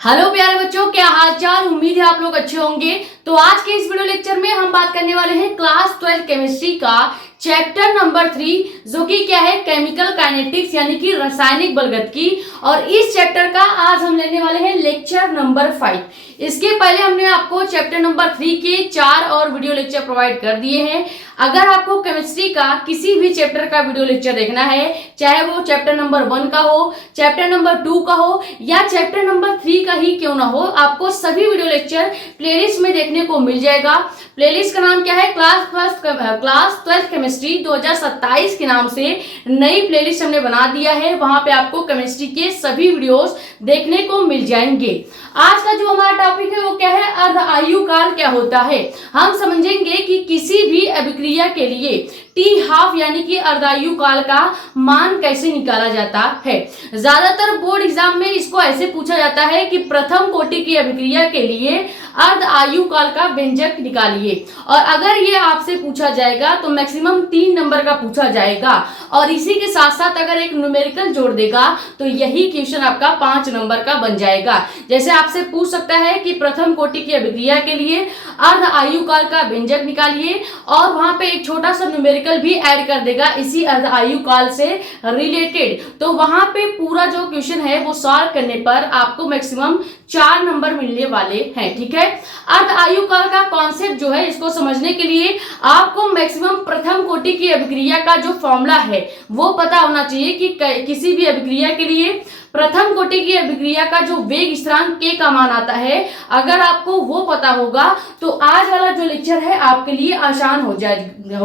Hello प्यारे बच्चों, क्या हाल चाल। उम्मीद है आप लोग अच्छे होंगे। तो आज के इस वीडियो लेक्चर में हम बात करने वाले हैं क्लास 12 केमिस्ट्री का चैप्टर नंबर 3, जो कि क्या है, केमिकल काइनेटिक्स यानी कि रासायनिक बलगतिकी। और इस चैप्टर का आज हम लेने वाले हैं लेक्चर नंबर 5। इसके पहले हमने आपको चैप्टर नंबर 3 के 4 और वीडियो लेक्चर प्रोवाइड कर दिए हैं। अगर आपको केमिस्ट्री का किसी भी चैप्टर का वीडियो लेक्चर देखना है, चाहे वो चैप्टर नंबर 1 का हो, चैप्टर नंबर 2 का हो या चैप्टर नंबर 3 का ही क्यों ना हो, आपको सभी वीडियो लेक्चर प्लेलिस्ट में देखने को मिल जाएगा। प्लेलिस्ट का नाम क्या है, क्लास 12 केमिस्ट्री 2027 के नाम से नई प्लेलिस्ट हमने बना दिया है। वहां पे आपको केमिस्ट्री के सभी वीडियोस देखने को मिल जाएंगे। आज का जो हमारा टॉपिक है वो क्या है, अर्ध आयु काल क्या होता है। हम समझेंगे कि किसी भी अभिक्रिया के लिए T½ यानी कि अर्धायु काल का मान कैसे निकाला जाता है। ज्यादातर बोर्ड एग्जाम में इसको ऐसे पूछा जाता है कि प्रथम कोटि की अभिक्रिया के लिए अर्ध आयु काल का व्यंजक निकालिए। और अगर ये आपसे पूछा जाएगा तो मैक्सिमम 3 नंबर का पूछा जाएगा, और इसी के साथ साथ अगर एक न्यूमेरिकल जोड़ देगा तो यही क्वेश्चन आपका 5 नंबर का बन जाएगा। जैसे आपसे पूछ सकता है कि प्रथम कोटि की अभिक्रिया के लिए अर्ध आयु काल का व्यंजक निकालिए, और वहां पे एक छोटा सा न्यूमेरिकल भी ऐड कर देगा इसी अर्ध आयु काल से रिलेटेड। तो वहां पे पूरा जो क्वेश्चन है वो सॉल्व करने पर आपको मैक्सिमम 4 नंबर मिलने वाले हैं। ठीक है, अर्ध आयु काल का कॉन्सेप्ट जो है, इसको समझने के लिए आपको मैक्सिमम प्रथम कोटि की अभिक्रिया का जो फॉर्मूला है वो पता होना चाहिए कि किसी भी अभिक्रिया के लिए प्रथम कोटि की अभिक्रिया का जो वेग स्थिरांक k का मान आता है, अगर आपको वो पता होगा तो आज वाला जो लेक्चर है आपके लिए आसान हो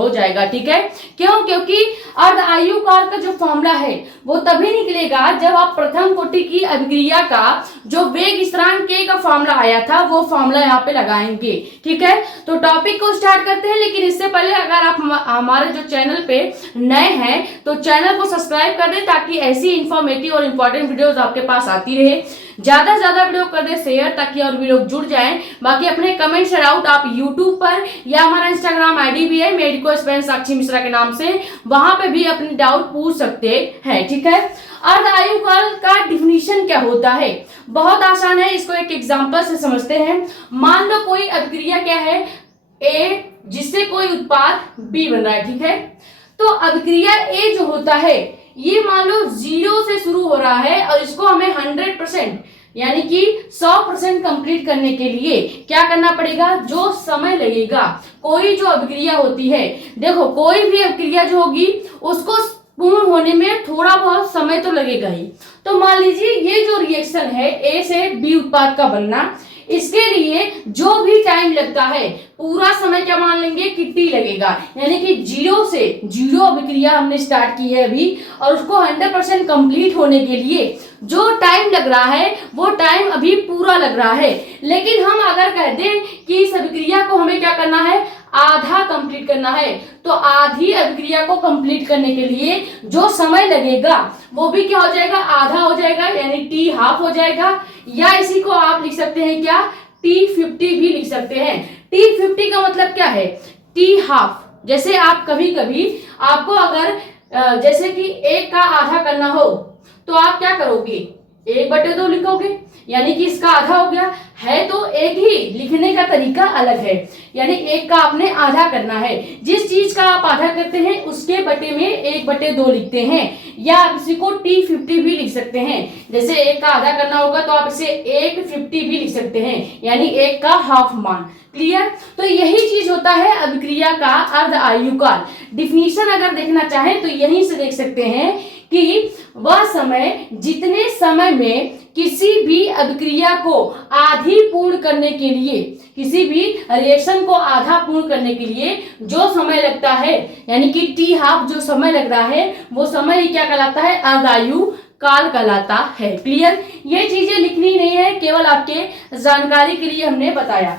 जाएगा। ठीक है, क्यों? क्योंकि अर्ध आयु काल का जो फॉर्मूला है वो तभी निकलेगा जब आप प्रथम कोटि की अभिक्रिया का जो वेग स्थिरांक k का फॉर्मूला आया था वो फॉर्मूला यहाँ पे लगाएंगे। ठीक है, तो टॉपिक को स्टार्ट करते हैं। लेकिन इससे पहले अगर आप हमारे जो चैनल पे नए हैं तो चैनल को सब्सक्राइब कर दें, ताकि ऐसी इंफॉर्मेटिव और इम्पोर्टेंट वीडियोस आपके पास आती रहे। ज्यादा से ज्यादा वीडियो कर दे शेयर, ताकि और भी लोग जुड़ जाएं। बाकी अपने कमेंट्स और डाउट आप यूट्यूब पर या हमारा इंस्टाग्राम आईडी भी है मेडिको स्पेन साक्षी मिश्रा के नाम से, वहां पे भी अपने डाउट पूछ सकते हैं। ठीक है, अर्ध आयु काल का डिफिनीशन क्या होता है, बहुत आसान है। इसको एक एग्जांपल से समझते हैं। मान लो कोई अभिक्रिया क्या है, ए, जिससे कोई उत्पाद बी बन रहा है। ठीक है, तो अभिक्रिया ए जो होता है ये मान लो 0 से शुरू हो रहा है, और इसको हमें 100% यानी कि 100% कंप्लीट करने के लिए क्या करना पड़ेगा, जो समय लगेगा। कोई जो अभिक्रिया होती है, देखो कोई भी अभिक्रिया जो होगी उसको पूर्ण होने में थोड़ा बहुत समय तो लगेगा ही। तो मान लीजिए ये जो रिएक्शन है ए से बी उत्पाद का बनना, इसके लिए जो भी टाइम लगता है पूरा समय क्या मान लेंगे कि टी लगेगा। यानी कि 0 अभिक्रिया हमने स्टार्ट की है अभी, और उसको 100% कंप्लीट होने के लिए जो टाइम लग रहा है वो टाइम अभी पूरा लग रहा है। लेकिन हम अगर कहते हैं कि इस अभिक्रिया को हमें क्या करना है, आधा कंप्लीट करना है, तो आधी अभिक्रिया को कंप्लीट करने के लिए जो समय लगेगा वो भी क्या हो जाएगा, आधा हो जाएगा, यानी T½ हो जाएगा। या इसी को आप लिख सकते हैं क्या, T50 भी लिख सकते हैं। T50 का मतलब क्या है, T½ जैसे आप कभी कभी आपको अगर जैसे कि 1 का आधा करना हो तो आप क्या करोगे, 1/2 लिखोगे, यानी कि इसका आधा हो गया है। तो एक ही लिखने का तरीका अलग है, यानी 1 का आपने आधा करना है। जिस चीज का आप आधा करते हैं उसके बटे में 1/2 लिखते हैं। या आप इसी को T50 भी लिख सकते हैं। जैसे 1 का आधा करना होगा तो आप इसे 1/50 भी लिख सकते हैं, यानी 1 का हाफ मान। क्लियर? तो यही चीज होता है अभिक्रिया का अर्ध आयु काल। डिफिनीशन अगर देखना चाहें तो यहीं से देख सकते हैं कि वह समय जितने समय में किसी भी अभिक्रिया को आधी पूर्ण करने के लिए, किसी भी रिएक्शन को आधा पूर्ण करने के लिए जो समय लगता है, यानी कि T½ जो समय लग रहा है वो समय ही क्या कहलाता है, अर्ध आयु काल कहलाता है। क्लियर? ये चीजें लिखनी नहीं है, केवल आपके जानकारी के लिए हमने बताया।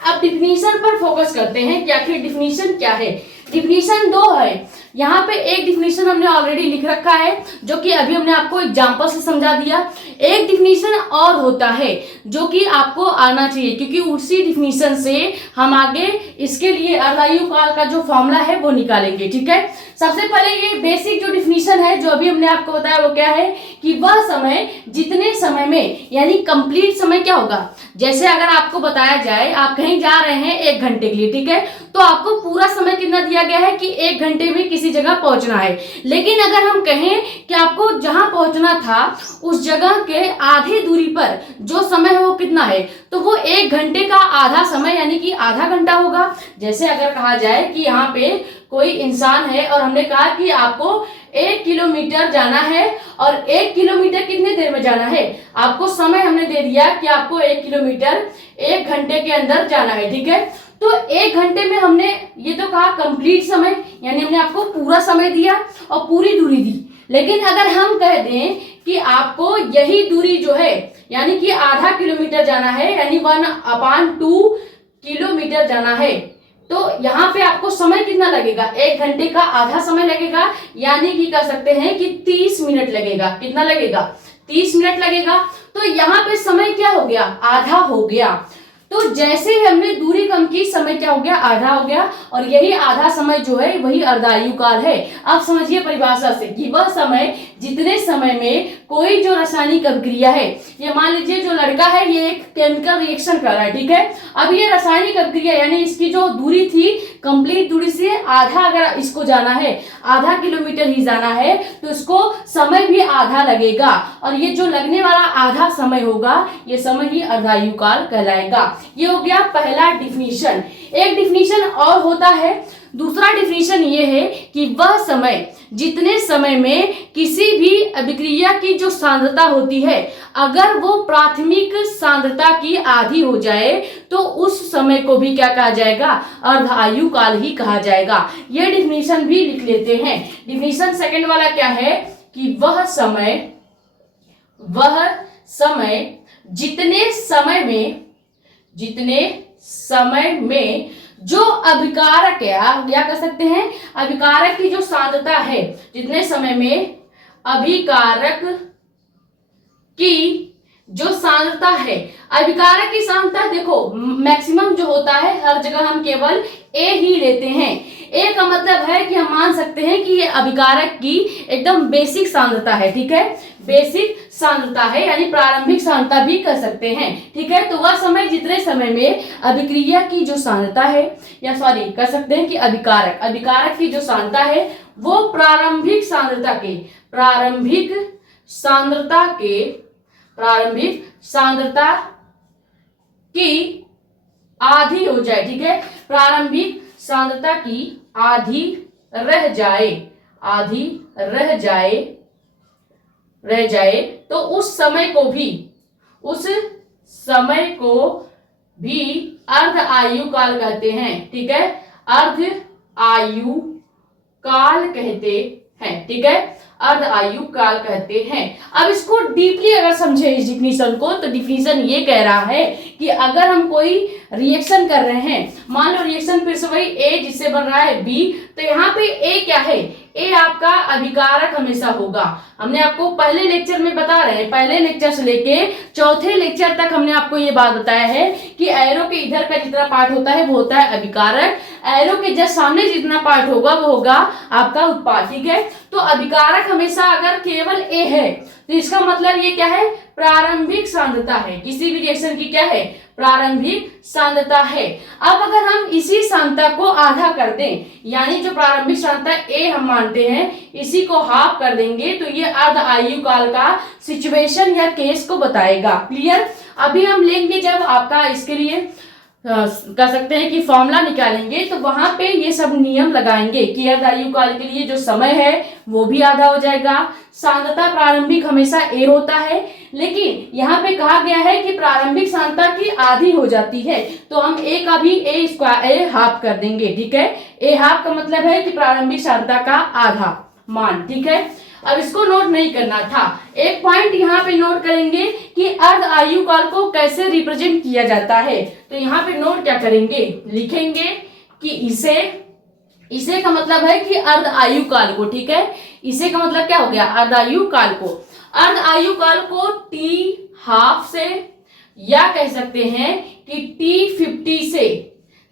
अब डिफिनीशन पर फोकस करते हैं कि आखिर डिफिनीशन क्या है। डिफिनीशन 2 है। यहाँ पे एक डिफिनीशन हमने ऑलरेडी लिख रखा है जो कि अभी हमने आपको एग्जांपल से समझा दिया। एक डिफिनीशन और होता है जो कि आपको आना चाहिए, क्योंकि उसी डिफिनीशन से हम आगे इसके लिए अर्धायु काल का जो फॉर्मूला है वो निकालेंगे। ठीक है, सबसे पहले ये बेसिक जो डिफिनीशन है जो अभी हमने आपको बताया वो क्या है कि वह समय जितने समय में, यानी कंप्लीट समय क्या होगा, जैसे अगर आपको बताया जाए आप कहीं जा रहे हैं 1 घंटे के लिए, ठीक है, तो आपको पूरा समय कितना दिया गया है कि 1 घंटे में किसी जगह पहुंचना है। लेकिन अगर हम कहें कि आपको जहां पहुंचना था उस जगह के आधी दूरी पर जो समय है वो कितना है, तो वो 1 घंटे का आधा समय यानी कि आधा घंटा होगा। जैसे अगर कहा जाए कि यहाँ पे कोई इंसान है और हमने कहा कि आपको 1 किलोमीटर जाना है और 1 किलोमीटर कितने देर में जाना है, आपको समय हमने दे दिया कि आपको 1 किलोमीटर 1 घंटे के अंदर जाना है। ठीक है, तो 1 घंटे में हमने ये तो कहा कंप्लीट समय, यानी हमने आपको पूरा समय दिया और पूरी दूरी दी। लेकिन अगर हम कह दें कि आपको यही दूरी जो है यानी कि आधा किलोमीटर जाना है, यानी 1/2 किलोमीटर जाना है, तो यहाँ पे आपको समय कितना लगेगा, 1 घंटे का आधा समय लगेगा, यानी कि कह सकते हैं कि 30 मिनट लगेगा। कितना लगेगा, 30 मिनट लगेगा। तो यहाँ पे समय क्या हो गया, आधा हो गया। तो जैसे ही हमने दूरी कम की समय क्या हो गया, आधा हो गया, और यही आधा समय जो है वही अर्धायु काल है। अब समझिए परिभाषा से कि वह समय जितने समय में कोई जो रासायनिक अभिक्रिया है, ये मान लीजिए जो लड़का है ये एक केमिकल रिएक्शन कर रहा है, ठीक है, अब ये रासायनिक अभिक्रिया यानी इसकी जो दूरी थी कंप्लीट दूरी से आधा, अगर इसको जाना है आधा किलोमीटर ही जाना है तो इसको समय भी आधा लगेगा, और ये जो लगने वाला आधा समय होगा ये समय ही अर्धायु काल कहलाएगा। ये हो गया पहला डिफिनीशन। एक डिफिनीशन और होता है, दूसरा डिफिनीशन ये है कि वह समय जितने समय में किसी भी अभिक्रिया की जो सांद्रता होती है अगर वो प्राथमिक सांद्रता की आधी हो जाए तो उस समय को भी क्या कहा जाएगा, अर्धायु काल ही कहा जाएगा। ये डिफिनीशन भी लिख लेते हैं। डिफिनीशन सेकंड वाला क्या है कि वह समय जितने समय में जो अभिकारक या कह सकते हैं अभिकारक की जो सांद्रता है, जितने समय में अभिकारक की जो सांद्रता है, अभिकारक की सांद्रता देखो मैक्सिमम जो होता है हर जगह हम केवल ए ही लेते हैं। ए का मतलब है कि हम मान सकते हैं कि ये अभिकारक की एकदम बेसिक सांद्रता है, ठीक है, बेसिक सांद्रता है, यानी प्रारंभिक सांद्रता भी कह सकते हैं। ठीक है, तो वह समय जितने समय में अभिक्रिया की जो सांद्रता है, या सॉरी कह सकते हैं कि अभिकारक की जो सांद्रता है वो प्रारंभिक सांद्रता की आधी हो जाए, ठीक है, प्रारंभिक सांद्रता की आधी रह जाए तो उस समय को भी अर्ध आयु काल कहते हैं। ठीक है, अर्ध आयु काल कहते हैं, ठीक है, अर्ध आयु काल कहते हैं। अब इसको डीपली अगर समझे इस डिफिनीशन को, तो डिफिनीशन ये कह रहा है कि अगर हम कोई रिएक्शन कर रहे हैं, मान लो रिएक्शन फिर से वही ए जिससे बन रहा है बी, तो यहाँ पे ए क्या है, ए आपका अभिकारक हमेशा होगा। हमने आपको पहले लेक्चर में बता रहे हैं, पहले लेक्चर से लेके चौथे लेक्चर तक हमने आपको ये बात बताया है कि एरो के इधर का जितना पार्ट होता है वो होता है अभिकारक, एरो के जस्ट सामने जितना पार्ट होगा वो होगा आपका उत्पाद। ठीक है, तो अभिकारक हमेशा अगर केवल ए है तो इसका मतलब ये क्या है, प्रारंभिक सांद्रता है, किसी भी रिएक्शन की क्या है, प्रारंभिक सांद्रता है। अब अगर हम इसी सांद्रता को आधा कर दें, यानी जो प्रारंभिक सांद्रता ए हम मानते हैं इसी को हाफ कर देंगे, तो ये अर्ध आयु काल का सिचुएशन या केस को बताएगा। क्लियर, अभी हम लेंगे जब आपका इसके लिए कह सकते हैं कि फॉर्मूला निकालेंगे, तो वहां पे ये सब नियम लगाएंगे कि अर्ध आयु काल के लिए जो समय है वो भी आधा हो जाएगा, सांद्रता प्रारंभिक हमेशा ए होता है, लेकिन यहाँ पे कहा गया है कि प्रारंभिक सांद्रता की आधी हो जाती है, तो हम ए का भी ए हाफ कर देंगे। ठीक है, ए हाफ का मतलब है कि प्रारंभिक सांद्रता का आधा मान। ठीक है, अब इसको नोट नहीं करना था, एक पॉइंट यहाँ पे नोट करेंगे कि अर्ध आयु काल को कैसे रिप्रेजेंट किया जाता है। तो यहाँ पे नोट क्या करेंगे, लिखेंगे कि इसे इसे का मतलब है कि अर्ध आयु काल को, ठीक है, इसे का मतलब क्या हो गया, अर्ध आयु काल को। अर्ध आयु काल को टी हाफ से या कह सकते हैं कि T50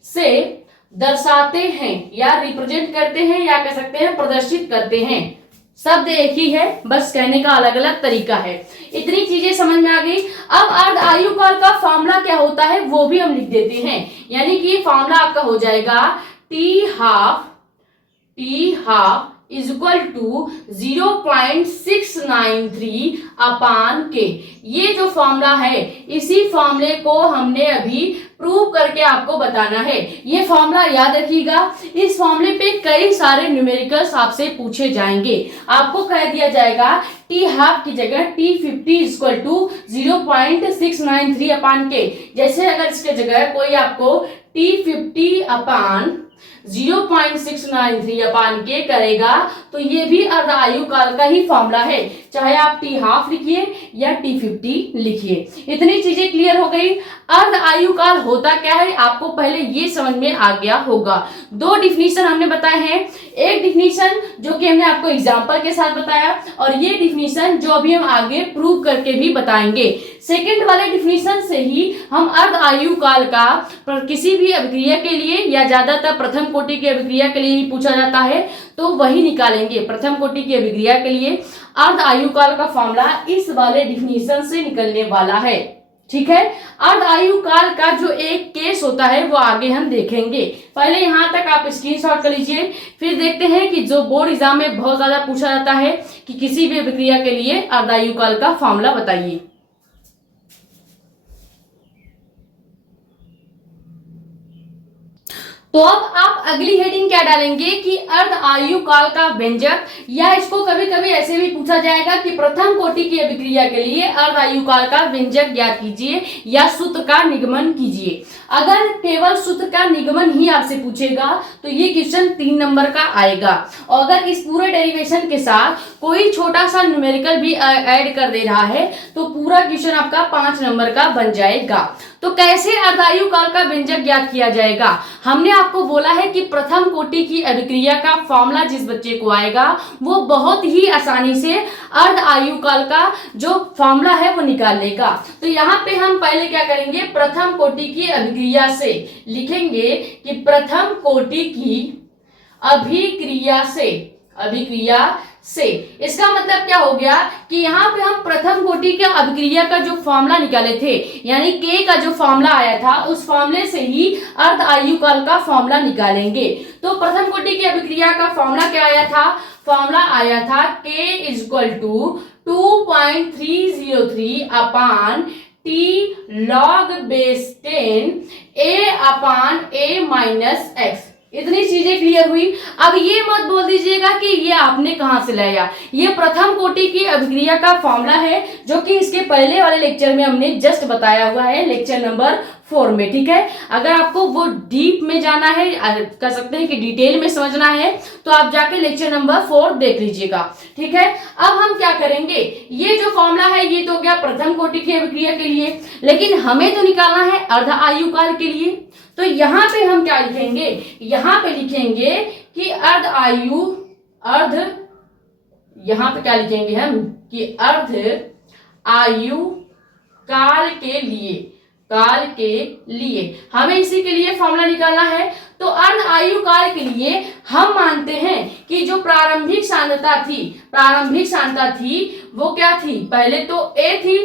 से दर्शाते हैं या रिप्रेजेंट करते हैं या कह सकते हैं प्रदर्शित करते हैं। शब्द एक ही है, बस कहने का अलग अलग तरीका है। इतनी चीजें समझ में आ गई। अब अर्ध आयु काल का फॉर्मूला क्या होता है वो भी हम लिख देते हैं, यानी कि फॉर्मूला आपका हो जाएगा t half is equal to 0.693 upon k. ये जो फॉर्मूला है इसी फॉर्मूले को हमने अभी प्रूव करके आपको बताना है। ये फॉर्मूला याद रखिएगा, इस फॉर्मूले पे कई सारे न्यूमेरिकल्स आपसे पूछे जाएंगे। आपको कह दिया जाएगा टी हाफ की जगह T50 इक्वल टू 0.693 अपान के। जैसे अगर इसके जगह कोई आपको T50 अपान 0.693 अपान के करेगा तो ये भी अर्ध आयु काल का ही फॉर्मूला है, चाहे आप टी हाफ लिखिए या T50 लिखिए। इतनी चीजें क्लियर हो गई। अर्ध आयु काल होता क्या है आपको पहले ये समझ में आ गया होगा। दो डिफिनीशन हमने बताए हैं, एक डिफिनीशन जो कि हमने आपको एग्जांपल के साथ बताया और ये डिफिनीशन जो अभी हम आगे प्रूव करके भी बताएंगे। सेकंड वाले डिफिनीशन से ही हम अर्ध आयु काल का किसी भी अभिक्रिया के लिए या ज्यादातर प्रथम कोटि की अभिक्रिया के लिए ही पूछा जाता है तो वही निकालेंगे। प्रथम कोटि की अभिक्रिया के लिए अर्ध आयु काल का फॉर्मूला इस वाले डिफिनीशन से निकलने वाला है, ठीक है। अर्ध आयु काल का जो एक केस होता है वो आगे हम देखेंगे। पहले यहां तक आप स्क्रीनशॉट कर लीजिए, फिर देखते हैं कि जो बोर्ड एग्जाम में बहुत ज्यादा पूछा जाता है कि किसी भी अभिक्रिया के लिए अर्ध आयु काल का फॉर्मूला बताइए। तो अब आप अगली हेडिंग क्या डालेंगे कि अर्ध आयु काल का व्यंजक, या इसको कभी कभी ऐसे भी पूछा जाएगा कि प्रथम कोटि की अभिक्रिया के लिए अर्ध आयु काल का व्यंजक ज्ञात कीजिए या सूत्र का निगमन कीजिए। अगर केवल सूत्र का निगमन ही आपसे पूछेगा तो ये क्वेश्चन 3 नंबर का आएगा, और अगर इस पूरे डेरिवेशन के साथ कोई छोटा सा न्यूमेरिकल भी ऐड कर दे रहा है तो पूरा क्वेश्चन आपका 5 नंबर का बन जाएगा। तो कैसे अर्ध आयु काल का व्यंजक ज्ञात किया जाएगा? हमने आपको बोला है कि प्रथम कोटि की अभिक्रिया का फॉर्मूला जिस बच्चे को आएगा वो बहुत ही आसानी से अर्ध आयु काल का जो फॉर्मूला है वो निकाल लेगा। तो यहाँ पे हम पहले क्या करेंगे, प्रथम कोटि की अभिक्रिया से लिखेंगे कि प्रथम कोटि की अभिक्रिया से इसका मतलब क्या हो गया कि यहाँ पे हम प्रथम कोटि के अभिक्रिया का जो फॉर्मूला निकाले थे, यानी के का जो फॉर्मूला आया था उस फॉर्मूले से ही अर्ध आयु काल का फॉर्मूला निकालेंगे। तो प्रथम कोटि की अभिक्रिया का फॉर्मूला क्या आया था? फॉर्मूला आया था K equal to 2.303 upon t log base 10 a upon a minus x. इतनी चीजें क्लियर हुई। अब ये मत बोल दीजिएगा कि ये आपने कहां से लाया, ये प्रथम कोटि की अभिक्रिया का फॉर्मूला है जो कि इसके पहले वाले लेक्चर में हमने जस्ट बताया हुआ है, लेक्चर नंबर 4 में, ठीक है। अगर आपको वो डीप में जाना है, कह सकते हैं कि डिटेल में समझना है, तो आप जाके लेक्चर नंबर 4 देख लीजिएगा, ठीक है। अब हम क्या करेंगे, ये जो फॉर्मूला है ये तो गया प्रथम कोटि की अभिक्रिया के लिए, लेकिन हमें तो निकालना है अर्ध आयु काल के लिए। तो यहाँ पे हम क्या लिखेंगे, यहाँ पे लिखेंगे कि यहाँ पे क्या लिखेंगे हम कि अर्ध आयु काल के लिए हमें इसी के लिए फॉर्मूला निकालना है। तो अर्ध आयु काल के लिए हम मानते हैं कि जो प्रारंभिक सांद्रता थी वो क्या थी, पहले तो A थी,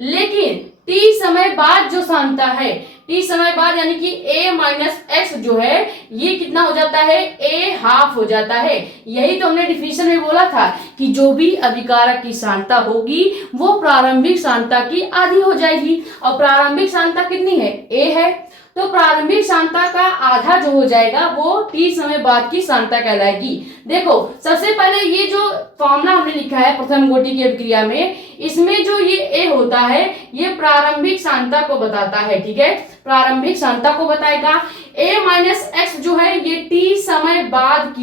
लेकिन T समय बाद जो सांद्रता है, T समय बाद यानी कि A माइनस एक्स जो है ये कितना हो जाता है, A हाफ हो जाता है। यही तो हमने डिफिनीशन में बोला था कि जो भी अभिकारक की सांद्रता होगी वो प्रारंभिक सांद्रता की आधी हो जाएगी, और प्रारंभिक सांद्रता कितनी है, A है। तो प्रारंभिक सांद्रता का आधा जो हो जाएगा वो T समय बाद की सांद्रता कहलाएगी। देखो सबसे पहले ये जो फॉर्मूला हमने लिखा है प्रथम कोटि की अभिक्रिया में, इसमें जो ये A होता है ये प्रारंभिक सांद्रता को बताता है, ठीक है, प्रारंभिक सांद्रता को बताएगा। A माइनस एक्स जो है ये T समय बाद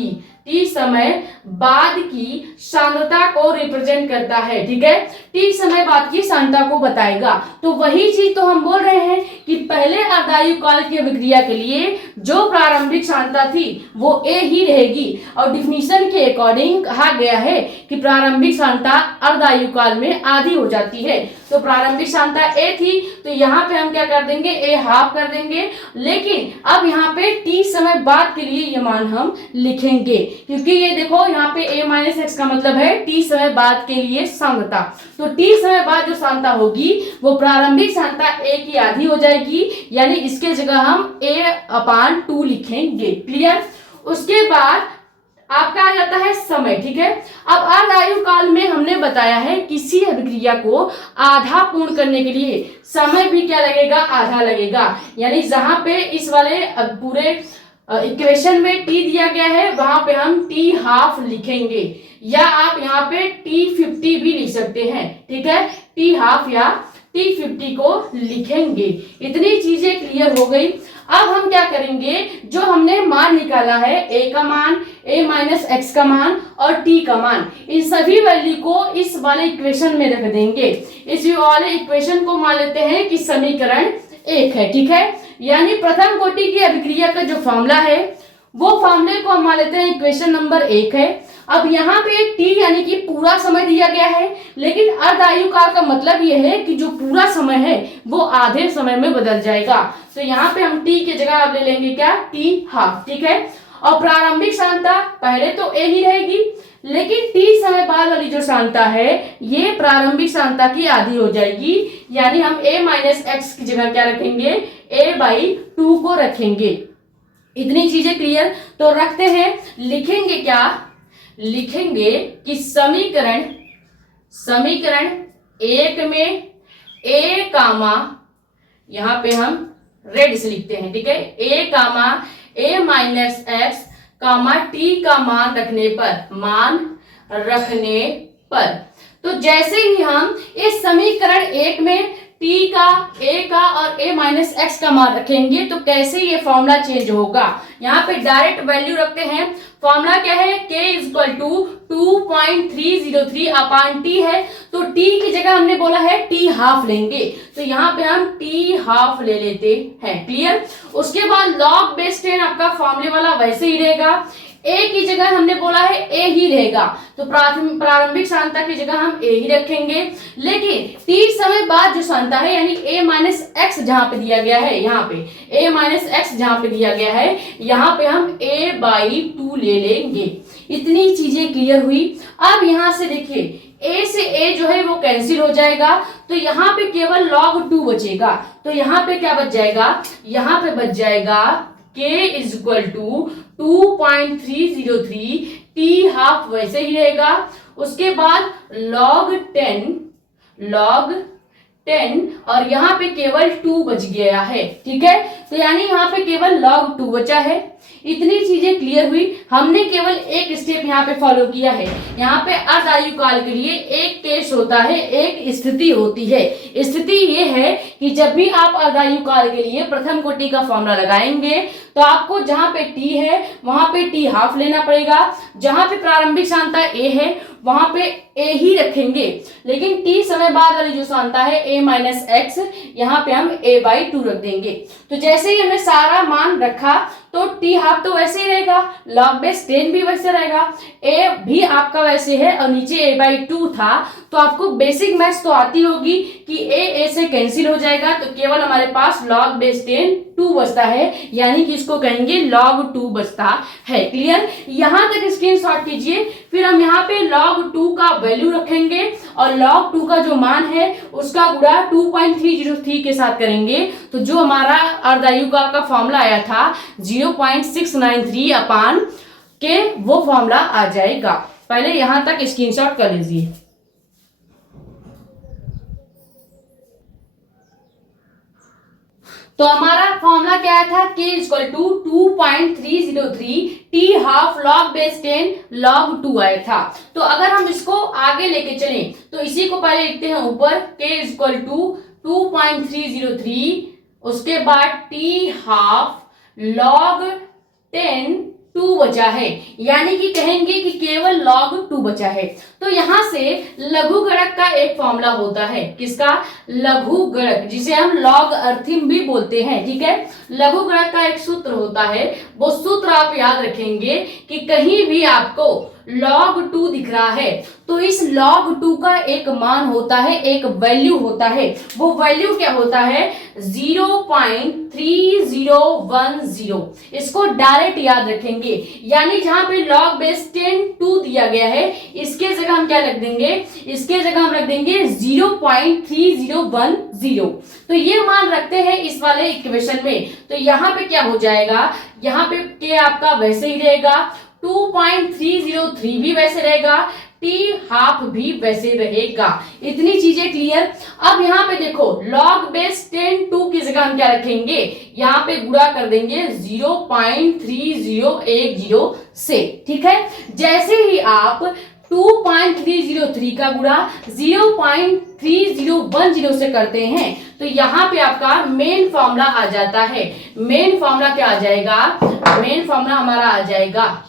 टी समय बाद की सांद्रता को रिप्रेजेंट करता है। ठीक है, टी समय बाद की सांद्रता को बताएगा। तो वही चीज तो हम बोल रहे हैं कि पहले अर्धायु काल की अभिक्रिया के लिए जो प्रारंभिक सांद्रता थी वो ए ही रहेगी, और डिफिनीशन के अकॉर्डिंग कहा गया है कि प्रारंभिक सांद्रता अर्धायु काल में आधी हो जाती है। तो प्रारंभिक सांद्रता ए थी, तो यहाँ पे हम क्या कर देंगे, ए हाफ कर देंगे। लेकिन अब यहाँ पे टी समय बाद के लिए ये मान हम लिखेंगे, क्योंकि ये देखो यहाँ पे a माइनस एक्स का मतलब है टी समय बाद के लिए सांद्रता। तो टी समय बाद जो सांद्रता होगी वो प्रारंभिक सांद्रता ए की आधी हो जाएगी, यानी इसके जगह हम a/2 लिखेंगे। क्लियर। उसके बाद आपका आ जाता है समय। ठीक है, अब अर्धायु काल में हमने बताया है किसी अभिक्रिया को आधा पूर्ण करने के लिए समय भी क्या लगेगा, आधा लगेगा। यानी जहां पे इस वाले पूरे इक्वेशन में टी दिया गया है वहां पे हम टी हाफ लिखेंगे, या आप यहाँ पे T50 भी लिख सकते हैं। ठीक है, टी हाफ या T50 को लिखेंगे। इतनी चीजें क्लियर हो गई। अब हम क्या करेंगे, जो हमने मान निकाला है a का मान, a माइनस एक्स का मान और t का मान, इन सभी वैल्यू को इस वाले इक्वेशन में रख देंगे। इस वाले इक्वेशन को मान लेते हैं कि समीकरण 1 है। ठीक है, यानी प्रथम कोटि की अभिक्रिया का जो फॉर्मूला है वो फॉर्मूले को हम मान लेते हैं इक्वेशन नंबर 1 है। अब यहाँ पे t यानी कि पूरा समय दिया गया है, लेकिन अर्धायु काल का मतलब यह है कि जो पूरा समय है वो आधे समय में बदल जाएगा। तो यहाँ पे हम t की जगह आप ले लेंगे क्या, t हाफ। ठीक है, और प्रारंभिक सांद्रता पहले तो a ही रहेगी, लेकिन t समय बाद वाली जो सांद्रता है ये प्रारंभिक सांद्रता की आधी हो जाएगी, यानी हम a माइनस एक्स की जगह क्या रखेंगे, a/2 को रखेंगे। इतनी चीजें क्लियर। तो रखते हैं, लिखेंगे क्या, लिखेंगे कि समीकरण 1 में a कामा, यहां पे हम रेड से लिखते हैं। ठीक है, a comma a minus x comma t का मान रखने पर तो जैसे ही हम इस समीकरण 1 में t का, a का और a माइनस एक्स का मान रखेंगे तो कैसे ये फॉर्मूला चेंज होगा। यहाँ पे डायरेक्ट वैल्यू रखते हैं। फॉर्मूला क्या है, k equal to 2.303 upon t है, तो t की जगह हमने बोला है t हाफ लेंगे, तो यहाँ पे हम t हाफ ले लेते हैं। क्लियर। उसके बाद log बेस 10 आपका फॉर्मूले वाला वैसे ही रहेगा, a की जगह हमने बोला है a ही रहेगा, तो प्रारंभिक सांद्रता की जगह हम a ही रखेंगे। लेकिन t समय बाद जो सांद्रता है यानी a माइनस एक्स जहां पे दिया गया है, यहाँ पे a माइनस एक्स जहां पे दिया गया है, यहाँ पे हम a/2 ले लेंगे। इतनी चीजें क्लियर हुई। अब यहाँ से देखिए a से a जो है वो कैंसिल हो जाएगा, तो यहाँ पे केवल log 2 बचेगा। तो यहाँ पे क्या बच जाएगा, यहाँ पे बच जाएगा k is equal to 2.303, t half वैसे ही रहेगा। उसके बाद log 10 और यहाँ पे केवल 2 बच गया है। ठीक है, तो यानी यहाँ पे केवल log 2 बचा है। इतनी चीजें क्लियर हुई। हमने केवल एक स्टेप यहाँ पे फॉलो किया है। यहाँ पे अर्धायु काल के लिए एक केस होता है, एक स्थिति होती है। स्थिति ये है कि जब भी आप अर्धायु काल के लिए प्रथम कोटि का फॉर्मूला लगाएंगे तो आपको जहां पे टी है वहां पे टी हाफ लेना पड़ेगा, जहां पे प्रारंभिक सांद्रता ए है वहां पे ए ही रखेंगे, लेकिन टी समय बाद वाली जो सांद्रता है ए माइनस एक्स, यहाँ पे हम a/2 रख देंगे। तो जैसे ही हमने सारा मान रखा तो टी हाफ तो वैसे ही रहेगा, log बेस 10 भी वैसे रहेगा, a भी आपका वैसे है और नीचे a/2 था। तो आपको बेसिक मैथ्स तो आती होगी कि a से कैंसिल हो जाएगा, तो केवल हमारे पास log बेस 10 2 बचता है, यानी कि इसको कहेंगे log 2 बचता है। क्लियर। यहां तक स्क्रीनशॉट कीजिए। फिर हम यहाँ पे log 2 का वैल्यू रखेंगे और log 2 का जो मान है उसका गुणा 2.303 के साथ करेंगे, तो जो हमारा अर्धायु काल का फॉर्मूला आया था 0.693 अपान के वो फॉर्मूला आ जाएगा। पहले यहां तक स्क्रीनशॉट कर लीजिए। तो हमारा फॉर्मूला क्या था, k equal to 2.303 t half log base 10 log 2 आया था। तो अगर हम इसको आगे लेके चलें तो इसी को पहले लिखते हैं ऊपर, k इक्वल टू 2.303, उसके बाद टी हाफ log 10 2 बचा है, यानी कि कहेंगे कि केवल log 2 बचा है। तो यहां से लघुगणक का एक फॉर्मूला होता है, किसका? लघुगणक, जिसे हम लॉगअर्थिम भी बोलते हैं, ठीक है। लघुगणक का एक सूत्र होता है, वो सूत्र आप याद रखेंगे कि कहीं भी आपको log 2 दिख रहा है तो इस log 2 का एक मान होता है, एक वैल्यू होता है। वो वैल्यू क्या होता है? 0.3010। इसको डायरेक्ट याद रखेंगे, यानी जहां पे log बेस 10 2 दिया गया है, इसके जगह हम क्या रख देंगे? इसके जगह हम रख देंगे 0.3010। तो ये मान रखते हैं इस वाले इक्वेशन में। तो यहाँ पे क्या हो जाएगा? यहाँ पे के आपका वैसे ही रहेगा, 2.303 भी वैसे रहेगा, t½ भी वैसे रहेगा। इतनी चीजें क्लियर। अब यहाँ पे देखो log बेस 10 2 की जगह हम क्या रखेंगे? यहाँ पे गुणा कर देंगे 0.3010 से, ठीक है। जैसे ही आप 2.303 का गुणा 0.3010 से करते हैं तो यहाँ पे आपका मेन फॉर्मूला आ जाता है। मेन फॉर्मूला क्या आ जाएगा? मेन फॉर्मूला हमारा आ जाएगा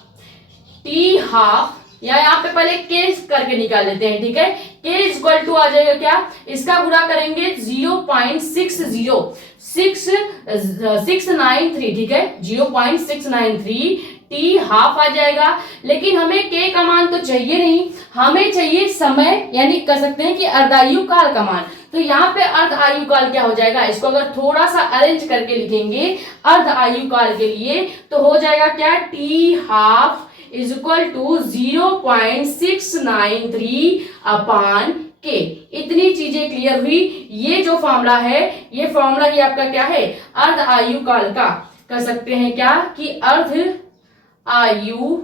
t½ या यहाँ पे पहले k करके निकाल लेते हैं, ठीक है। k इक्वल टू आ जाएगा क्या? इसका गुणा करेंगे 0.693, ठीक है, 0.693 t½ आ जाएगा। लेकिन हमें k का मान तो चाहिए नहीं, हमें चाहिए समय, यानी कह सकते हैं कि अर्धायु काल का मान। तो यहाँ पे अर्ध आयु काल क्या हो जाएगा? इसको अगर थोड़ा सा अरेंज करके लिखेंगे अर्ध आयु काल के लिए तो हो जाएगा क्या? t½ is equal to 0.693/k। इतनी चीजें क्लियर हुई। ये जो फॉर्मूला है, ये फॉर्मूला ही आपका क्या है? अर्ध आयु काल का, कह सकते हैं क्या कि अर्ध आयु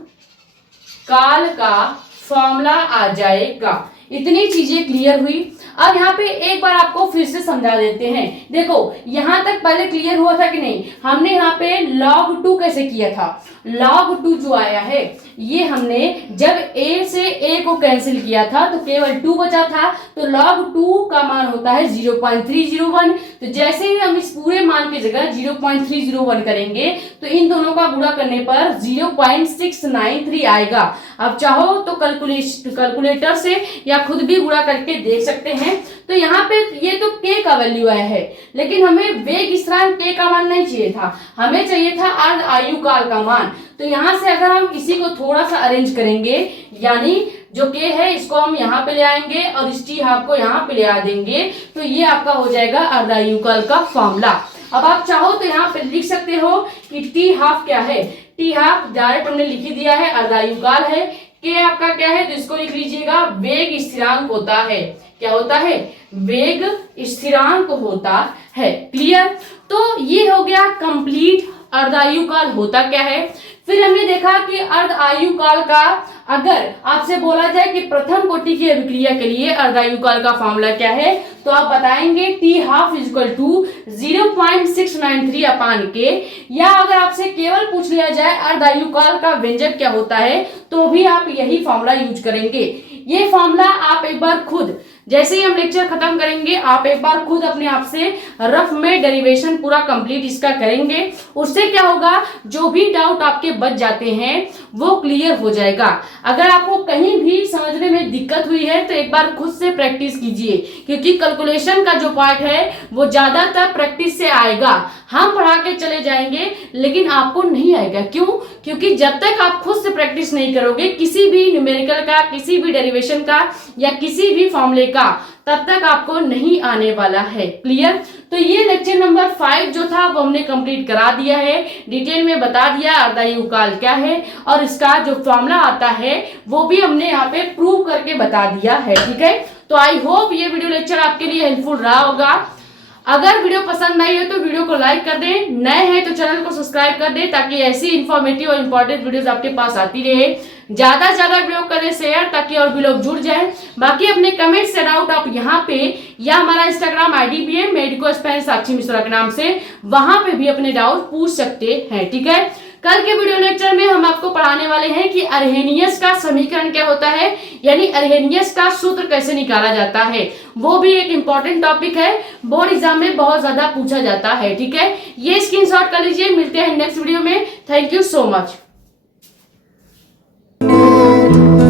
काल का फॉर्मूला आ जाएगा। इतनी चीजें क्लियर हुई। अब यहाँ पे एक बार आपको फिर से समझा देते हैं। देखो यहाँ तक पहले क्लियर हुआ था कि नहीं? हमने यहाँ पे log 2 कैसे किया था? log 2 जो आया है, ये हमने जब a से a को कैंसिल किया था तो केवल 2 बचा था, तो log 2 का मान होता है 0.301। तो जैसे ही हम इस पूरे मान की जगह 0.301 करेंगे तो इन दोनों का गुणा करने पर 0.693 आएगा। अब चाहो तो कैलकुलेटर से या खुद भी गुणा करके देख सकते हैं। तो यहाँ पे ये तो k का वैल्यू आया है, लेकिन हमें वेग स्थिरांक k का मान नहीं चाहिए था, हमें चाहिए था अर्ध आयु काल का मान। तो यहाँ से अगर हम इसी को थोड़ा सा अरेंज करेंगे, यानी जो k है इसको हम यहाँ पे ले आएंगे और इस t½ को यहाँ पे ले आ देंगे, तो ये आपका हो जाएगा अर्ध आयु काल का फॉर्मूला। अब आप चाहो तो यहाँ पे लिख सकते हो कि t½ क्या है? t½ डायरेक्ट हमने लिख दिया है, अर्ध आयु काल है। k आपका क्या है? तो इसको लिख लीजिएगा, वेग स्थिरांक होता है। क्या होता है? वेग स्थिरांक होता है। क्लियर? तो ये हो गया कंप्लीट अर्धायु काल होता क्या है। फिर हमने देखा कि अर्ध आयु काल का अगर आपसे बोला जाए कि प्रथम कोटि की अभिक्रिया के लिए अर्धायु काल का फॉर्मूला क्या है, तो आप बताएंगे t½ इक्वल टू 0.693/k। या अगर आपसे केवल पूछ लिया जाए अर्धायु काल का व्यंजक क्या होता है, तो भी आप यही फॉर्मूला यूज करेंगे। ये फॉर्मूला आप एक बार खुद, जैसे ही हम लेक्चर खत्म करेंगे, आप एक बार खुद अपने आप से रफ में डेरिवेशन पूरा कंप्लीट इसका करेंगे। उससे क्या होगा, जो भी डाउट आपके बच जाते हैं वो क्लियर हो जाएगा। अगर आपको कहीं भी समझने में दिक्कत हुई है तो एक बार खुद से प्रैक्टिस कीजिए, क्योंकि कैलकुलेशन का जो पार्ट है वो ज्यादातर प्रैक्टिस से आएगा। हम पढ़ा के चले जाएंगे लेकिन आपको नहीं आएगा। क्यों? क्योंकि जब तक आप खुद से प्रैक्टिस नहीं करोगे किसी भी न्यूमेरिकल का, किसी भी डेरिवेशन का या किसी भी फॉर्मूले का, तब तक आपको नहीं आने वाला है। क्लियर? तो ये लेक्चर नंबर 5 जो था वो हमने कंप्लीट करा दिया है, डिटेल में बता दिया अर्धायु काल क्या है और इसका जो फॉर्मूला आता है वो भी हमने यहाँ पे प्रूव करके बता दिया है। ठीक है, तो आई होप ये वीडियो लेक्चर आपके लिए हेल्पफुल रहा होगा। अगर वीडियो पसंद आई हो तो वीडियो को लाइक कर दें, नए हैं तो चैनल को सब्सक्राइब कर दें ताकि ऐसी इंफॉर्मेटिव और इंपॉर्टेंट वीडियोस आपके पास आती रहे। ज्यादा से ज्यादा वीडियो करें शेयर ताकि और भी लोग जुड़ जाएं। बाकी अपने कमेंट्स से डाउट आप यहाँ पे या हमारा इंस्टाग्राम आईडी भी है मेडिको स्पेन साक्षी मिश्रा के नाम से, वहां पे भी अपने डाउट पूछ सकते हैं। ठीक है, कल के वीडियो लेक्चर में हम आपको पढ़ाने वाले हैं कि अर्हेनियस का समीकरण क्या होता है, यानी अर्हेनियस का सूत्र कैसे निकाला जाता है। वो भी एक इंपॉर्टेंट टॉपिक है, बोर्ड एग्जाम में बहुत ज्यादा पूछा जाता है। ठीक है, ये स्क्रीनशॉट कर लीजिए। मिलते हैं नेक्स्ट वीडियो में। Thank you so much. है